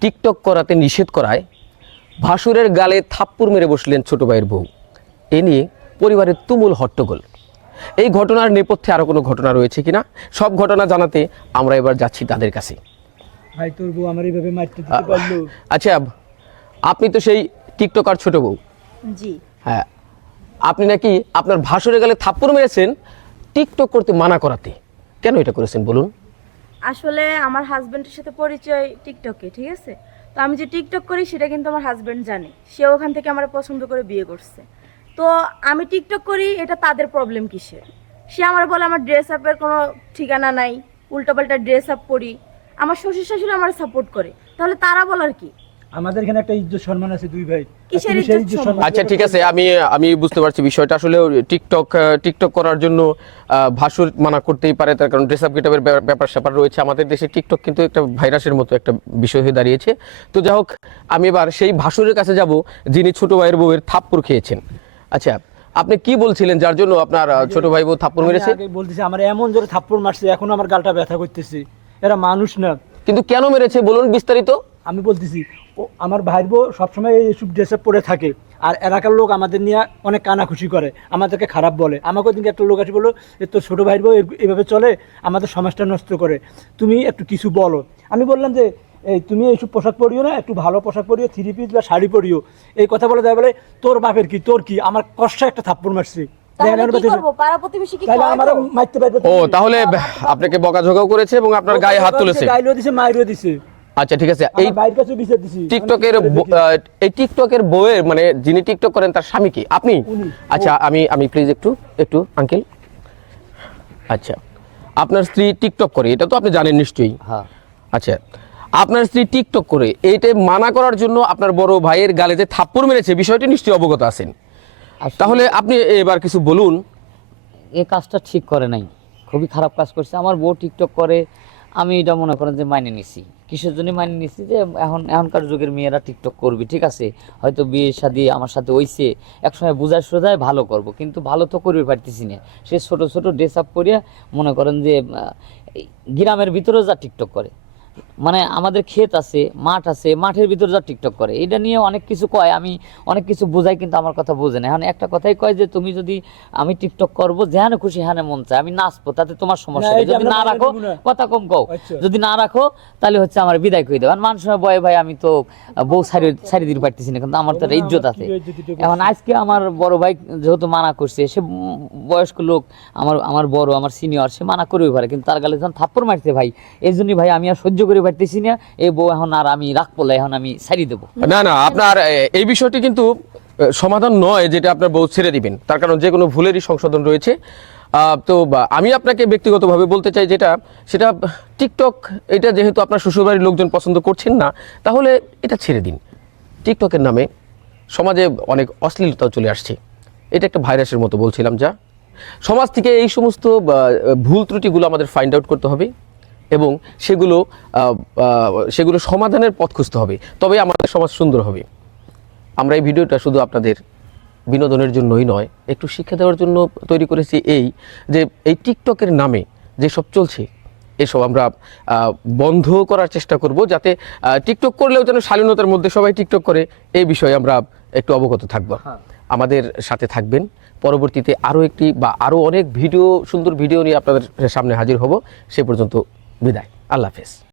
TikTok করাতে নিষেধ করায় ভাসুরের গালে থাপ্পড় মেরে বসলেন ছোট ভাইয়ের বউ। এ নিয়ে পরিবারের তুমুল হট্টগোল। এই ঘটনার নেপথ্যে আরও কোনো ঘটনা রয়েছে কিনা সব ঘটনা জানাতে আমরা এবার যাচ্ছি তাদের কাছে। ভাই তোর বউ আমার এইভাবে মারতে দিতে পারলো? আচ্ছা, আপনি তো সেই টিকটকার ছোট বউ। জি। হ্যাঁ, আপনি নাকি আপনার ভাসুরের গালে থাপ্পড় মেরেছেন টিকটক করতে মানা করাতে। কেন এটা করেছেন বলুন? আসলে আমার হাজবেন্ডের সাথে পরিচয় টিকটকে, ঠিক আছে? তো আমি যে টিকটক করি সেটা কিন্তু আমার হাজবেন্ড জানে। সে ওখান থেকে আমার পছন্দ করে বিয়ে করছে। তো আমি টিকটক করি, এটা তাদের প্রবলেম কিসের? সে আমার বলে আমার ড্রেস আপের কোনো ঠিকানা নাই, উল্টোপাল্টা ড্রেস আপ করি। আমার শ্বশুর শাশুড়ি আমার সাপোর্ট করে, তাহলে তারা বলার কি? আমাদের এখানে একটা ইজ্জত সম্মান আছে দুই ভাই। কিসের তুমি সেই ইজ্জত সম্মান? আচ্ছা ঠিক আছে, আমি বুঝতে পারছি বিষয়টা। আসলে টিকটক করার জন্য ভাসুর মানা করতেই পারে, তার কারণ ড্রেস আপ গেটআপের ব্যাপার স্যাপার রয়েছে। আমাদের দেশে টিকটক কিন্তু একটা ভাইরাসের মতো একটা বিষয় হয়ে দাঁড়িয়েছে। তো যাই হোক, আমি এবার সেই ভাসুরের কাছে যাব যিনি ছোট ভাইয়ের বউয়ের থাপ্পড় খেয়েছেন। আচ্ছা, আপনি কি বলছিলেন যার জন্য আপনার ছোট ভাই বউ থাপ্পড় মেরেছে? আগে বলতেছি আমার এমন জোরে থাপ্পড় মারছে, এখন আমার গালটা ব্যথা করতেছে। এরা মানুষ না। কিন্তু কেন মেরেছে বলুন বিস্তারিত। আমি বলতেছি ও আমার ভাইয়ের বউ সবসময় এইসব ড্রেস আপ পরে থাকে, আর এলাকার লোক আমাদের নিয়ে অনেক কানাখুশি করে, আমাদেরকে খারাপ বলে। আমাকে ওদিনকে একটা লোক আসে বললো যে তোর ছোটো ভাইয়ের বউ এইভাবে চলে, আমাদের সমাজটা নষ্ট করে, তুমি একটু কিছু বলো। আমি বললাম যে এই তুমি এইসব পোশাক পরিও না, একটু ভালো পোশাক পরিও, থ্রি পিস বা শাড়ি পরিও। এই কথা বলে দেয়, বলে তোর বাপের কি তোর কি, আমার কষ্ট একটা থাপ্পড় মারছে। তাহলে কি করব? পাড়া প্রতিবেশী কি তাহলে আমার খাওয়াবো? মারতে পারবে? ও, তাহলে আপনাকে বকাঝকাও করেছে এবং আপনার গায়ে হাত তুলেছে। গাইলেও দিছে, মাইরও দিছে। আচ্ছা ঠিক আছে, এই আমার ভাইয়ের কাছে বিচার দিছি। এই টিকটকের বউয়ের মানে যিনি টিকটক করেন তার স্বামী কি আপনি? উনি। আচ্ছা, আমি প্লিজ একটু আঙ্কেল। আচ্ছা, আপনার স্ত্রী টিকটক করে, এটা তো আপনি জানেন নিশ্চয়ই। হ্যাঁ। আচ্ছা, আপনার স্ত্রী টিকটক করে এইটা মানা করার জন্য আপনার বড় ভাইয়ের গালে যে থাপ্পড় মেরেছে বিষয়টি নিশ্চয়ই অবগত আছেন। তাহলে আপনি এবার কিছু বলুন। এই কাজটা ঠিক করে নাই, খুবই খারাপ কাজ করছে। আমার বউ টিকটক করে, আমি এটা মনে করেন যে মাইনে নিছি। কিসের জন্য মাইনে নিছি? যে এখনকার যুগের মেয়েরা টিকটক করবি, ঠিক আছে, হয়তো বিয়ে শাদী আমার সাথে হইছে, একসময় বুঝায় সোজায় ভালো করব, কিন্তু ভালো তো করবে পারতেছি না। সে ছোট ছোট ড্রেস আপ করিয়া মনে করেন যে এই গ্রামের ভিতরেও যা টিকটক করে, মানে আমাদের ক্ষেত আছে, মাঠ আছে, মাঠের ভিতরে যা টিকটক করে, এটা নিয়ে অনেক কিছু কয়। আমি অনেক কিছু বোঝাই, কিন্তু আমার কথা বোঝে না। এখন একটা কথাই কয় যে তুমি যদি আমি টিকটক করবো, যেখানে খুশি হ্যানে মন চায় আমি নাচবো, তাতে তোমার সমস্যা নেই। যদি না রাখো, কথা কম কও, যদি না রাখো তাহলে হচ্ছে আমার বিদায় করে দেবেন। মানুষের বয়ে ভাই আমি তো বউ সারি দিতে পারতেছি না, কিন্তু আমার তো একটা ইজ্জত আছে। এখন আজকে আমার বড় ভাই যেহেতু মানা করছে, সে বয়স্ক লোক, আমার বড়, আমার সিনিয়র, সে মানা করবে পারে, কিন্তু তার গালে যখন থাপ্পড় মারছে ভাই, এই জন্যই ভাই আমি আর সহ্য করে পারতেছি না। এই বউ এখন আর আমি রাখবো না, এখন আমি ছাড়ি দেবো। না না, আপনার এই বিষয়টি কিন্তু সমাধান নয় যেটা আপনার বউ ছেড়ে দিবেন, তার কারণ যে কোনো ভুলেরই সংশোধন রয়েছে। তো আমি আপনাকে ব্যক্তিগতভাবে বলতে চাই সেটা টিকটক, এটা যেহেতু আপনার শ্বশুরবাড়ির লোকজন পছন্দ করছেন না, তাহলে এটা ছেড়ে দিন। টিকটকের নামে সমাজে অনেক অশ্লীলতাও চলে আসছে, এটা একটা ভাইরাসের মতো বলছিলাম। যা সমাজ থেকে এই সমস্ত ভুল ত্রুটিগুলো আমাদের ফাইন্ড আউট করতে হবে এবং সেগুলো সমাধানের পথ খুঁজতে হবে, তবে আমাদের সমাজ সুন্দর হবে। আমরা এই ভিডিওটা শুধু আপনাদের বিনোদনের জন্যই নয়, একটু শিক্ষা দেওয়ার জন্য তৈরি করেছি। যে এই টিকটকের নামে যেসব চলছে, এসব আমরা বন্ধ করার চেষ্টা করব, যাতে টিকটক করলেও যেন শালীনতার মধ্যে সবাই টিকটক করে, এই বিষয়ে আমরা একটু অবগত থাকব। আমাদের সাথে থাকবেন। পরবর্তীতে আরও একটি বা আরও অনেক সুন্দর ভিডিও নিয়ে আপনাদের সামনে হাজির হব। সে পর্যন্ত বিদায়, আল্লাহ হাফেজ।